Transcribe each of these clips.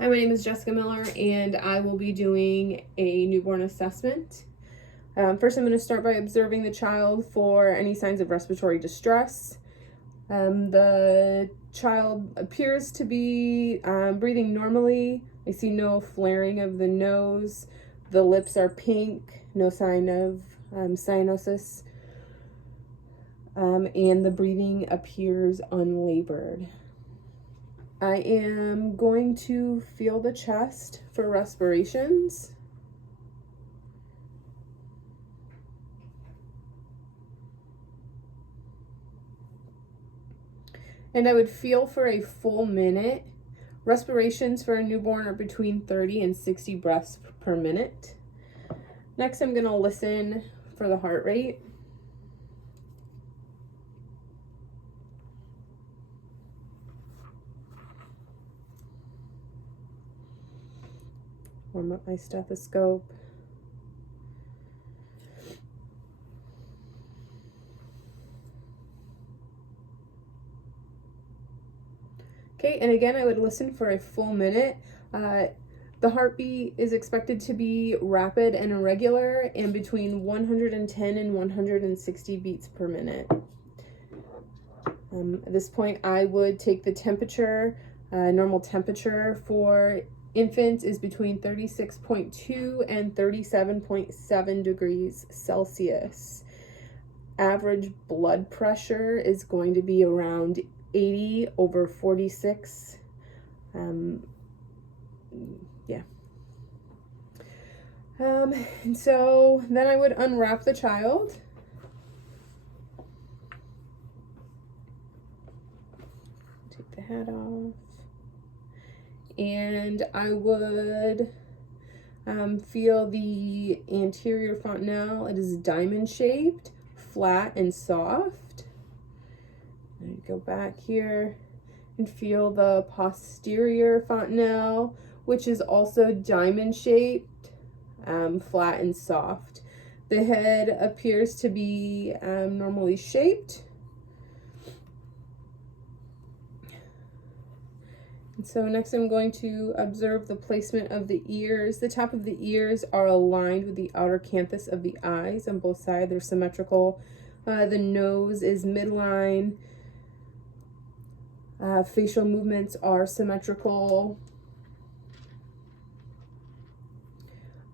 Hi, my name is Jessica Miller, and I will be doing a newborn assessment. First, I'm going to start by observing the child for any signs of respiratory distress. The child appears to be breathing normally. I see no flaring of the nose. The lips are pink, no sign of cyanosis, and the breathing appears unlabored. I am going to feel the chest for respirations. And I would feel for a full minute. Respirations for a newborn are between 30 and 60 breaths per minute. Next, I'm going to listen for the heart rate. Warm up my stethoscope. Okay, and again, I would listen for a full minute. The heartbeat is expected to be rapid and irregular and between 110 and 160 beats per minute. At this point, I would take the temperature. Normal temperature for infants is between 36.2 and 37.7 degrees Celsius. Average blood pressure is going to be around 80/46. And so then I would unwrap the child. Take the hat off. And I would feel the anterior fontanelle. It is diamond shaped, flat and soft. And go back here and feel the posterior fontanelle, which is also diamond shaped, flat and soft. The head appears to be normally shaped. And so next I'm going to observe the placement of the ears. The top of the ears are aligned with the outer canthus of the eyes on both sides. They're symmetrical. The nose is midline. Facial movements are symmetrical.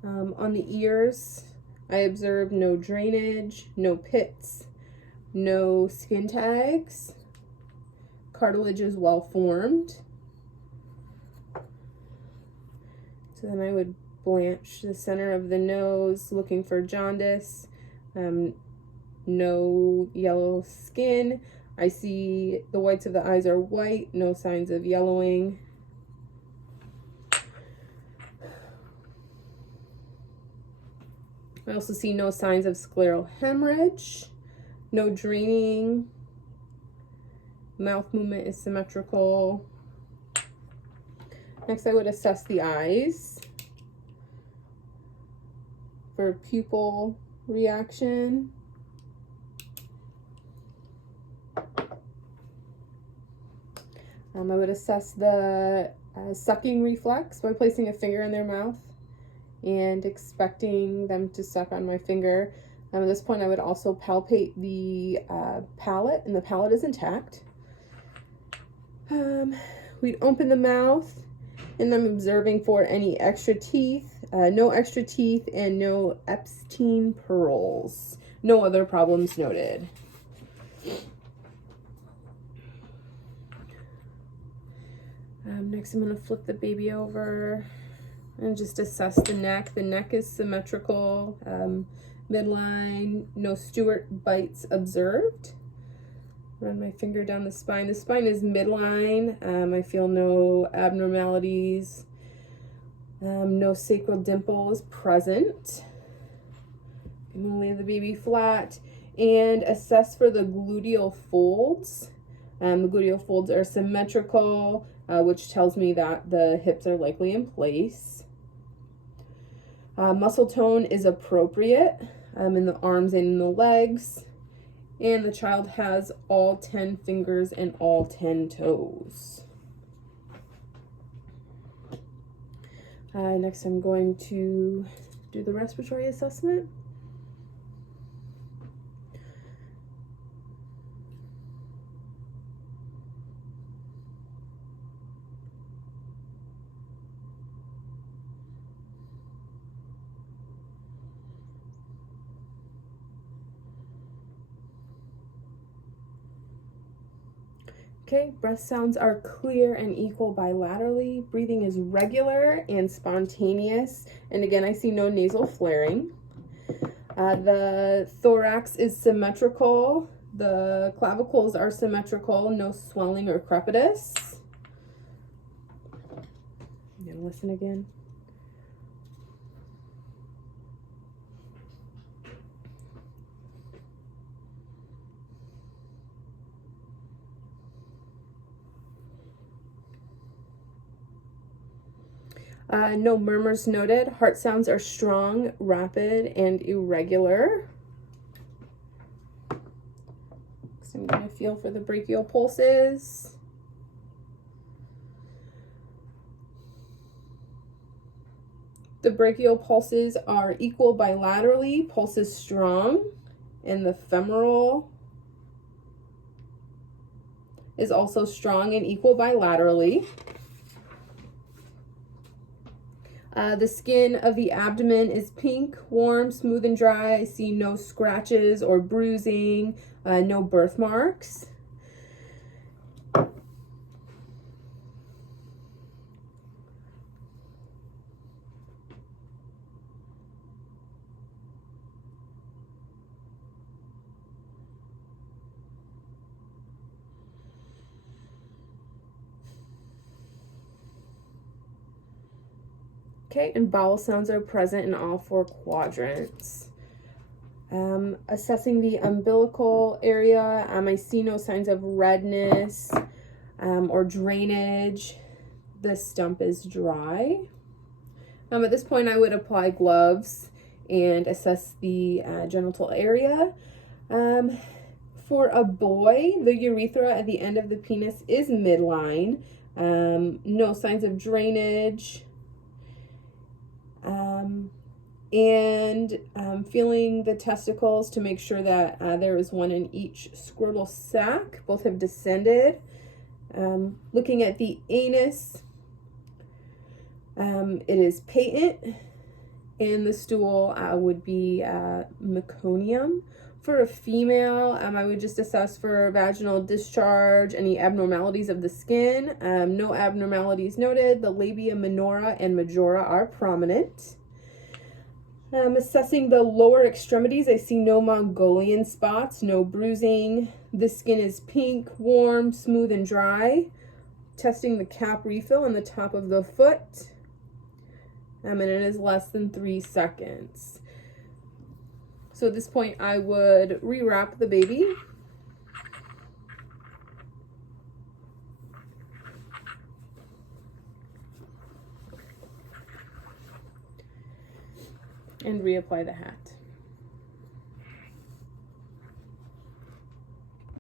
On the ears, I observe no drainage, no pits, no skin tags. Cartilage is well formed. So then I would blanch the center of the nose, looking for jaundice, no yellow skin. I see the whites of the eyes are white, no signs of yellowing. I also see no signs of scleral hemorrhage, no draining. Mouth movement is symmetrical. Next, I would assess the eyes for pupil reaction. I would assess the sucking reflex by placing a finger in their mouth and expecting them to suck on my finger. At this point, I would also palpate the palate, and the palate is intact. We'd open the mouth, and I'm observing for any extra teeth, no extra teeth, and no Epstein pearls. No other problems noted. Next, I'm going to flip the baby over and just assess the neck. The neck is symmetrical, midline, no Stewart bites observed. Run my finger down the spine. The spine is midline. I feel no abnormalities. No sacral dimple is present. I'm going to lay the baby flat and assess for the gluteal folds. The gluteal folds are symmetrical, which tells me that the hips are likely in place. Muscle tone is appropriate in the arms and in the legs. And the child has all 10 fingers and all 10 toes. Next, I'm going to do the respiratory assessment. Okay, breath sounds are clear and equal bilaterally. Breathing is regular and spontaneous. And again, I see no nasal flaring. The thorax is symmetrical. The clavicles are symmetrical, no swelling or crepitus. I'm gonna listen again. No murmurs noted. Heart sounds are strong, rapid, and irregular. So I'm going to feel for the brachial pulses. The brachial pulses are equal bilaterally, pulses strong, and the femoral is also strong and equal bilaterally. The skin of the abdomen is pink, warm, smooth, and dry. I see no scratches or bruising, no birthmarks. Okay, and bowel sounds are present in all 4 quadrants. Assessing the umbilical area, I see no signs of redness or drainage. The stump is dry. At this point, I would apply gloves and assess the genital area. For a boy, the urethra at the end of the penis is midline. No signs of drainage. And feeling the testicles to make sure that there is one in each scrotal sac. Both have descended. Looking at the anus, it is patent, and the stool would be meconium. For a female, I would just assess for vaginal discharge, any abnormalities of the skin. No abnormalities noted. The labia minora and majora are prominent. Assessing the lower extremities, I see no Mongolian spots, no bruising. The skin is pink, warm, smooth, and dry. Testing the cap refill on the top of the foot. And it is less than 3 seconds. So at this point, I would rewrap the baby. And reapply the hat.